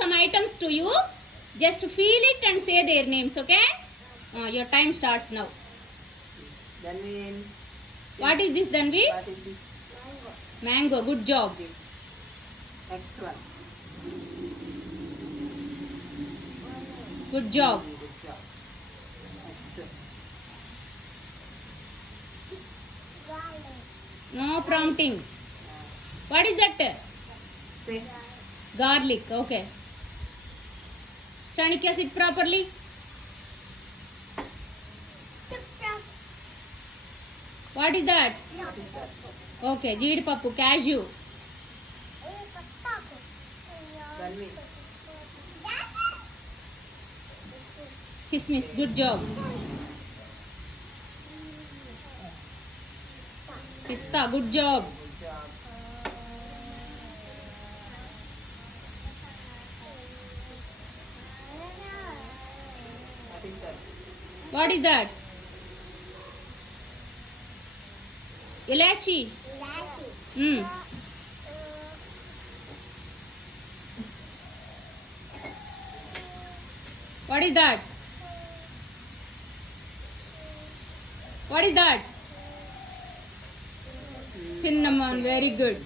some items to you. Just feel it and say their names, okay? Your time starts now. Danvi. What is this, Danvi? What is this? Mango. Good job. Next one. Good job. Good job. Next. No prompting. What is that? Say. Garlic. Okay. Chanikya, sit properly. What is that? What is that? Okay. Jeedi pappu. Cashew. Danvi. Kismis. Good job. Pista. Good job. Good job. What is that? What is that? Ilachi. Hmm. What is that? What is that? Cinnamon. Very good.